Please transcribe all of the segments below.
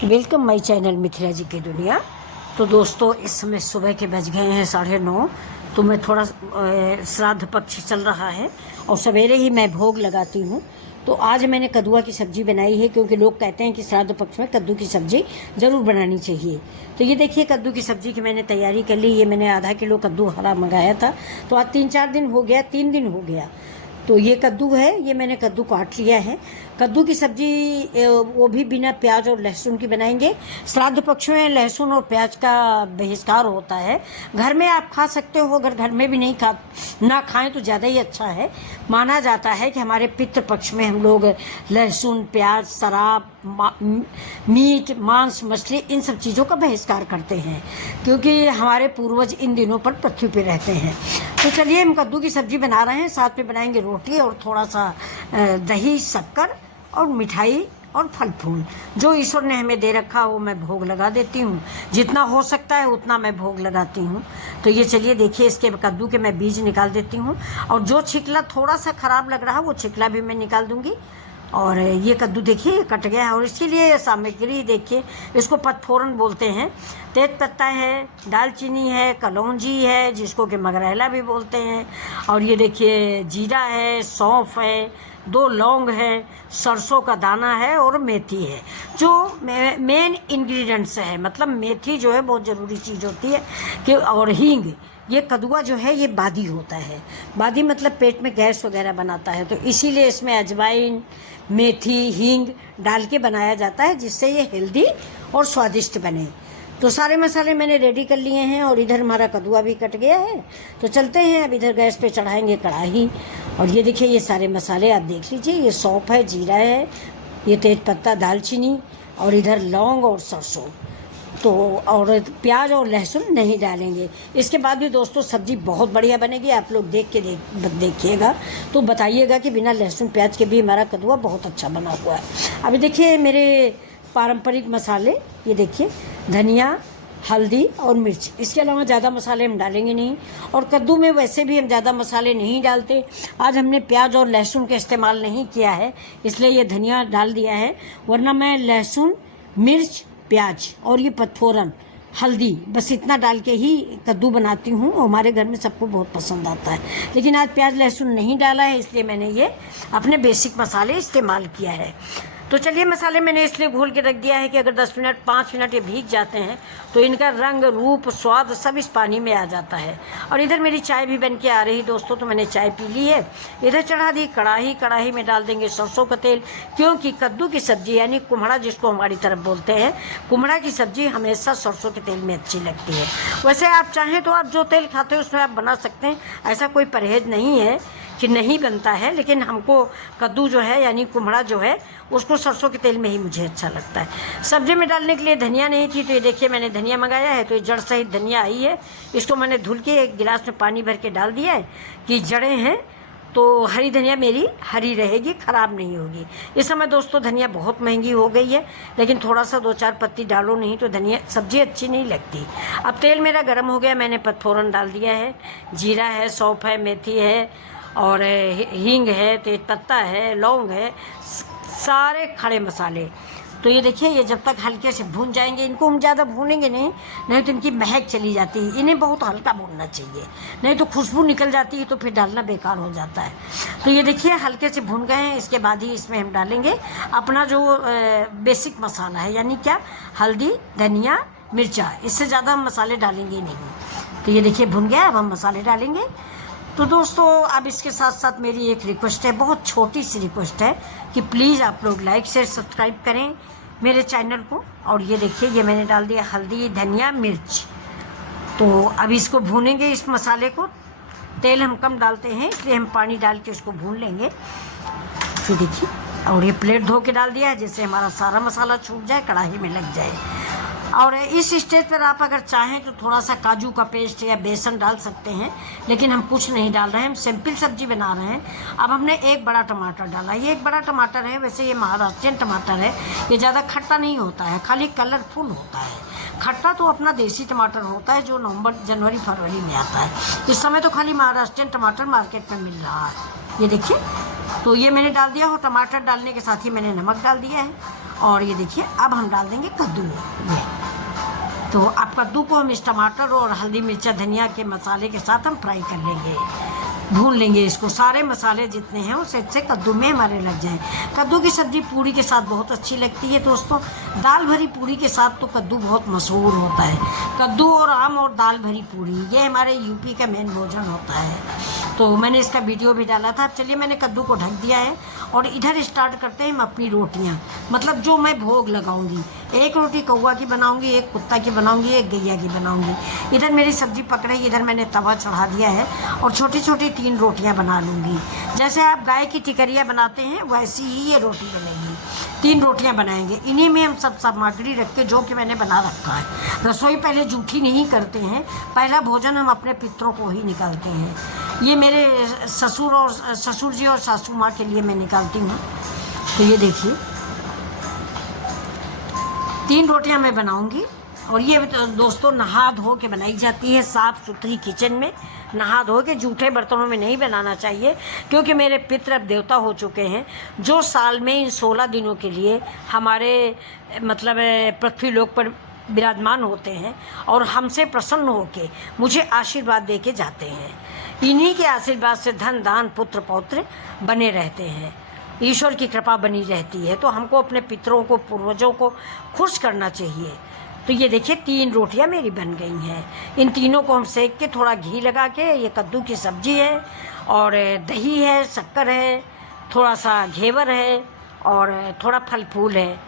Welcome my channel Mithila जी की दुनिया। तो दोस्तों, इस समय सुबह के बज गए हैं 9:30। तो मैं थोड़ा श्राद्ध पक्ष चल रहा है और सवेरे ही मैं भोग लगाती हूँ। तो आज मैंने कद्दुआ की सब्ज़ी बनाई है, क्योंकि लोग कहते हैं कि श्राद्ध पक्ष में कद्दू की सब्ज़ी ज़रूर बनानी चाहिए। तो ये देखिए, कद्दू की सब्ज़ी की मैंने तैयारी कर ली। ये मैंने आधा किलो कद्दू हरा मंगाया था, तो आज 3-4 दिन हो गया, 3 दिन हो गया। तो ये कद्दू है, ये मैंने कद्दू काट लिया है। कद्दू की सब्जी वो भी बिना प्याज और लहसुन की बनाएंगे। श्राद्ध पक्ष में लहसुन और प्याज का बहिष्कार होता है। घर में आप खा सकते हो, अगर घर में भी ना खाएं तो ज़्यादा ही अच्छा है। माना जाता है कि हमारे पितृ पक्ष में हम लोग लहसुन, प्याज, शराब, मीट, मांस, मछली, इन सब चीज़ों का बहिष्कार करते हैं, क्योंकि हमारे पूर्वज इन दिनों पर पृथ्वी पर रहते हैं। तो चलिए, हम कद्दू की सब्जी बना रहे हैं, साथ में बनाएंगे रोटी और थोड़ा सा दही, शक्कर और मिठाई और फल फूल। जो ईश्वर ने हमें दे रखा वो मैं भोग लगा देती हूँ। जितना हो सकता है उतना मैं भोग लगाती हूँ। तो ये चलिए देखिए, इसके कद्दू के मैं बीज निकाल देती हूँ, और जो छिकला थोड़ा सा खराब लग रहा वो छिकला भी मैं निकाल दूँगी। और ये कद्दू देखिए कट गया है। और इसके लिए सामग्री देखिए, इसको पचफोरन बोलते हैं। तेज पत्ता है, दालचीनी है, कलौंजी है, जिसको कि मगरैला भी बोलते हैं, और ये देखिए जीरा है, सौंफ है, 2 लौंग है, सरसों का दाना है और मेथी है। जो मेन इंग्रेडिएंट्स है, मतलब मेथी जो है बहुत ज़रूरी चीज़ होती है कि, और हींग। ये कद्दुआ जो है ये बादी होता है। बादी मतलब पेट में गैस वगैरह बनाता है, तो इसीलिए इसमें अजवाइन, मेथी, हींग डाल के बनाया जाता है, जिससे ये हेल्दी और स्वादिष्ट बने। तो सारे मसाले मैंने रेडी कर लिए हैं, और इधर हमारा कद्दुआ भी कट गया है। तो चलते हैं, अब इधर गैस पे चढ़ाएंगे कढ़ाई। और ये देखिए, ये सारे मसाले आप देख लीजिए। ये सौंफ है, जीरा है, ये तेज पत्ता, दालचीनी, और इधर लौंग और सरसों। तो और प्याज और लहसुन नहीं डालेंगे। इसके बाद भी दोस्तों सब्ज़ी बहुत बढ़िया बनेगी। आप लोग देखिएगा तो बताइएगा कि बिना लहसुन प्याज के भी हमारा कद्दुआ बहुत अच्छा बना हुआ है। अभी देखिए मेरे पारंपरिक मसाले, ये देखिए धनिया, हल्दी और मिर्च। इसके अलावा ज़्यादा मसाले हम डालेंगे नहीं। और कद्दू में वैसे भी हम ज़्यादा मसाले नहीं डालते। आज हमने प्याज और लहसुन का इस्तेमाल नहीं किया है, इसलिए ये धनिया डाल दिया है। वरना मैं लहसुन, मिर्च, प्याज और ये पचफोरन, हल्दी, बस इतना डाल के ही कद्दू बनाती हूँ। हमारे घर में सबको बहुत पसंद आता है। लेकिन आज प्याज लहसुन नहीं डाला है, इसलिए मैंने ये अपने बेसिक मसाले इस्तेमाल किया है। तो चलिए, मसाले मैंने इसलिए घोल के रख दिया है कि अगर 10 मिनट 5 मिनट ये भीग जाते हैं तो इनका रंग, रूप, स्वाद सब इस पानी में आ जाता है। और इधर मेरी चाय भी बन के आ रही दोस्तों, तो मैंने चाय पी ली है। इधर चढ़ा दी कढ़ाई। कढ़ाई में डाल देंगे सरसों का तेल, क्योंकि कद्दू की सब्ज़ी यानी कुम्हड़ा, जिसको हमारी तरफ बोलते हैं, कुम्हड़ा की सब्ज़ी हमेशा सरसों के तेल में अच्छी लगती है। वैसे आप चाहें तो आप जो तेल खाते हो उसमें आप बना सकते हैं, ऐसा कोई परहेज नहीं है कि नहीं बनता है। लेकिन हमको कद्दू जो है यानी कुम्हड़ा जो है उसको सरसों के तेल में ही मुझे अच्छा लगता है। सब्जी में डालने के लिए धनिया नहीं थी, तो ये देखिए मैंने धनिया मंगाया है। तो ये जड़ सहित धनिया आई है। इसको मैंने धुल के एक गिलास में पानी भर के डाल दिया है कि जड़ें हैं तो हरी धनिया मेरी हरी रहेगी, ख़राब नहीं होगी। इस समय दोस्तों धनिया बहुत महंगी हो गई है, लेकिन थोड़ा सा 2-4 पत्ती डालो, नहीं तो धनिया सब्ज़ी अच्छी नहीं लगती। अब तेल मेरा गर्म हो गया, मैंने पचफोरन डाल दिया है। जीरा है, सौंफ है, मेथी है, और हींग है, तेज़पत्ता है, लौंग है, सारे खड़े मसाले। तो ये देखिए, ये जब तक हल्के से भून जाएंगे, इनको हम ज़्यादा भूनेंगे नहीं तो इनकी महक चली जाती है। इन्हें बहुत हल्का भूनना चाहिए, नहीं तो खुशबू निकल जाती है, तो फिर डालना बेकार हो जाता है। तो ये देखिए हल्के से भून गए हैं। इसके बाद ही इसमें हम डालेंगे अपना जो बेसिक मसाला है, यानी क्या, हल्दी, धनिया, मिर्चा। इससे ज़्यादा हम मसाले डालेंगे नहीं। तो ये देखिए भुन गया, अब हम मसाले डालेंगे। तो दोस्तों, अब इसके साथ साथ मेरी एक रिक्वेस्ट है, बहुत छोटी सी रिक्वेस्ट है कि प्लीज़ आप लोग लाइक शेयर सब्सक्राइब करें मेरे चैनल को। और ये देखिए, ये मैंने डाल दिया हल्दी, धनिया, मिर्च। तो अब इसको भूनेंगे, इस मसाले को। तेल हम कम डालते हैं, इसलिए हम पानी डाल के उसको भून लेंगे। फिर देखिए, और ये प्लेट धो के डाल दिया है, जिससे हमारा सारा मसाला छूट जाए, कढ़ाई में लग जाए। और इस स्टेज पर आप अगर चाहें तो थोड़ा सा काजू का पेस्ट या बेसन डाल सकते हैं, लेकिन हम कुछ नहीं डाल रहे हैं, हम सिंपल सब्जी बना रहे हैं। अब हमने 1 बड़ा टमाटर डाला। ये 1 बड़ा टमाटर है, वैसे ये महाराष्ट्रियन टमाटर है। ये ज़्यादा खट्टा नहीं होता है, खाली कलरफुल होता है। खट्टा तो अपना देसी टमाटर होता है, जो नवंबर, जनवरी, फरवरी में आता है। इस समय तो खाली महाराष्ट्रियन टमाटर मार्केट में मिल रहा है। ये देखिए, तो ये मैंने डाल दिया। और टमाटर डालने के साथ ही मैंने नमक डाल दिया है। और ये देखिए अब हम डाल देंगे कद्दू। ये तो अब कद्दू को हम इस टमाटर और हल्दी मिर्चा धनिया के मसाले के साथ हम फ्राई कर लेंगे, भून लेंगे इसको। सारे मसाले जितने हैं उसे अच्छे कद्दू में हमारे लग जाए। कद्दू की सब्ज़ी पूड़ी के साथ बहुत अच्छी लगती है दोस्तों। दाल भरी पूड़ी के साथ तो कद्दू बहुत मशहूर होता है। कद्दू और आम और दाल भरी पूड़ी ये हमारे यूपी का मेन भोजन होता है। तो मैंने इसका वीडियो भी डाला था। अब चलिए मैंने कद्दू को ढक दिया है और इधर स्टार्ट करते हैं हम अपनी रोटियाँ, मतलब जो मैं भोग लगाऊंगी। एक रोटी कौवा की बनाऊंगी, एक कुत्ता की बनाऊंगी, एक गैया की बनाऊंगी। इधर मेरी सब्जी पक रही, इधर मैंने तवा चढ़ा दिया है और छोटी छोटी 3 रोटियां बना लूँगी। जैसे आप गाय की टिकरिया बनाते हैं वैसी ही ये रोटी बनेगी। 3 रोटियां बनाएंगे। इन्हीं में हम सब सामग्री रख के जो कि मैंने बना रखा है। रसोई पहले जूठी नहीं करते हैं, पहला भोजन हम अपने पितरों को ही निकालते हैं। ये मेरे ससुर जी और सासू माँ के लिए मैं निकालती हूँ। तो ये देखिए 3 रोटियां मैं बनाऊंगी और ये दोस्तों नहा धो के बनाई जाती है, साफ़ सुथरी किचन में नहा धो के। जूठे बर्तनों में नहीं बनाना चाहिए क्योंकि मेरे पितृ अब देवता हो चुके हैं जो साल में इन 16 दिनों के लिए हमारे मतलब पृथ्वी लोक पर विराजमान होते हैं और हमसे प्रसन्न होके मुझे आशीर्वाद दे के जाते हैं। इन्हीं के आशीर्वाद से धन दान पुत्र पौत्र बने रहते हैं, ईश्वर की कृपा बनी रहती है। तो हमको अपने पितरों को पूर्वजों को खुश करना चाहिए। तो ये देखिए 3 रोटियां मेरी बन गई हैं। इन तीनों को हम सेक के थोड़ा घी लगा के, ये कद्दू की सब्जी है और दही है, शक्कर है, थोड़ा सा घेवर है और थोड़ा फल फूल है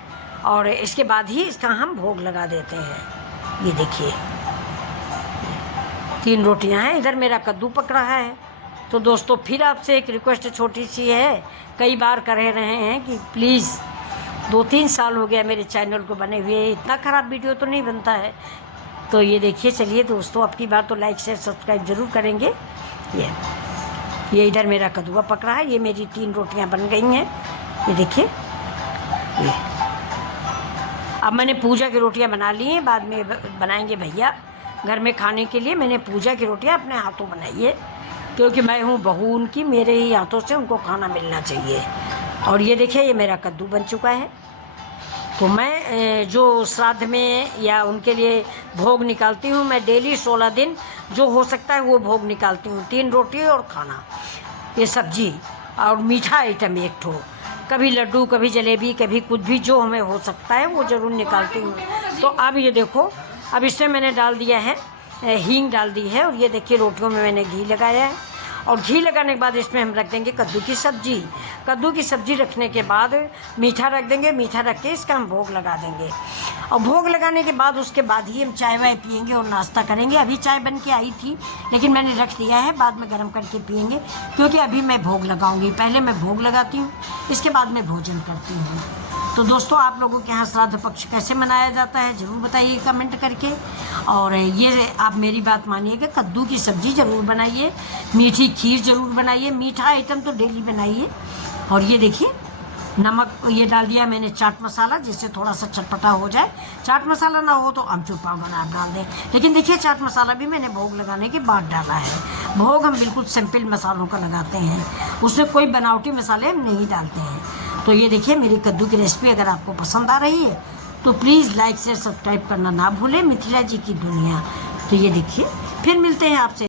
और इसके बाद ही इसका हम भोग लगा देते हैं। ये देखिए 3 रोटियां हैं, इधर मेरा कद्दू पक रहा है। तो दोस्तों फिर आपसे एक रिक्वेस्ट छोटी सी है, कई बार कर रहे हैं कि प्लीज़ 2-3 साल हो गया मेरे चैनल को बने हुए, इतना ख़राब वीडियो तो नहीं बनता है। तो ये देखिए चलिए दोस्तों अब की बार तो लाइक शेयर सब्सक्राइब ज़रूर करेंगे। ये इधर मेरा कद्दूआ पक रहा है, ये मेरी 3 रोटियां बन गई हैं। ये देखिए ये अब मैंने पूजा की रोटियां बना ली हैं, बाद में बनाएंगे भैया घर में खाने के लिए। मैंने पूजा की रोटियां अपने हाथों बनाई है क्योंकि मैं हूँ बहू उनकी, मेरे ही हाथों से उनको खाना मिलना चाहिए। और ये देखिए ये मेरा कद्दू बन चुका है। तो मैं जो श्राद्ध में या उनके लिए भोग निकालती हूँ, मैं डेली 16 दिन जो हो सकता है वो भोग निकालती हूँ। 3 रोटी और खाना, ये सब्जी और मीठा आइटम 1 ठो, कभी लड्डू, कभी जलेबी, कभी कुछ भी जो हमें हो सकता है वो ज़रूर निकालती हूँ। तो अब ये देखो अब इसमें मैंने डाल दिया है हींग डाल दी है और ये देखिए रोटियों में मैंने घी लगाया है। और घी लगाने के बाद इसमें हम रख देंगे कद्दू की सब्जी। कद्दू की सब्जी रखने के बाद मीठा रख देंगे, मीठा रख के इसका हम भोग लगा देंगे। और भोग लगाने के बाद उसके बाद ही हम चाय वाय पियेंगे और नाश्ता करेंगे। अभी चाय बन के आई थी लेकिन मैंने रख दिया है, बाद में गर्म करके पियेंगे क्योंकि अभी मैं भोग लगाऊंगी। पहले मैं भोग लगाती हूँ, इसके बाद मैं भोजन करती हूँ। तो दोस्तों आप लोगों के यहाँ श्राद्ध पक्ष कैसे मनाया जाता है ज़रूर बताइए कमेंट करके। और ये आप मेरी बात मानिएगा, कद्दू की सब्ज़ी ज़रूर बनाइए, मीठी खीर ज़रूर बनाइए, मीठा आइटम तो डेली बनाइए। और ये देखिए नमक ये डाल दिया मैंने चाट मसाला, जिससे थोड़ा सा चटपटा हो जाए। चाट मसाला ना हो तो अमचूर पाउडर आप डाल दें, लेकिन देखिए चाट मसाला भी मैंने भोग लगाने के बाद डाला है। भोग हम बिल्कुल सिंपल मसालों का लगाते हैं, उसमें कोई बनावटी मसाले हम नहीं डालते हैं। तो ये देखिए मेरी कद्दू की रेसिपी अगर आपको पसंद आ रही है तो प्लीज़ लाइक शेयर सब्सक्राइब करना ना भूलें। मिथिला जी की दुनिया। तो ये देखिए फिर मिलते हैं आपसे।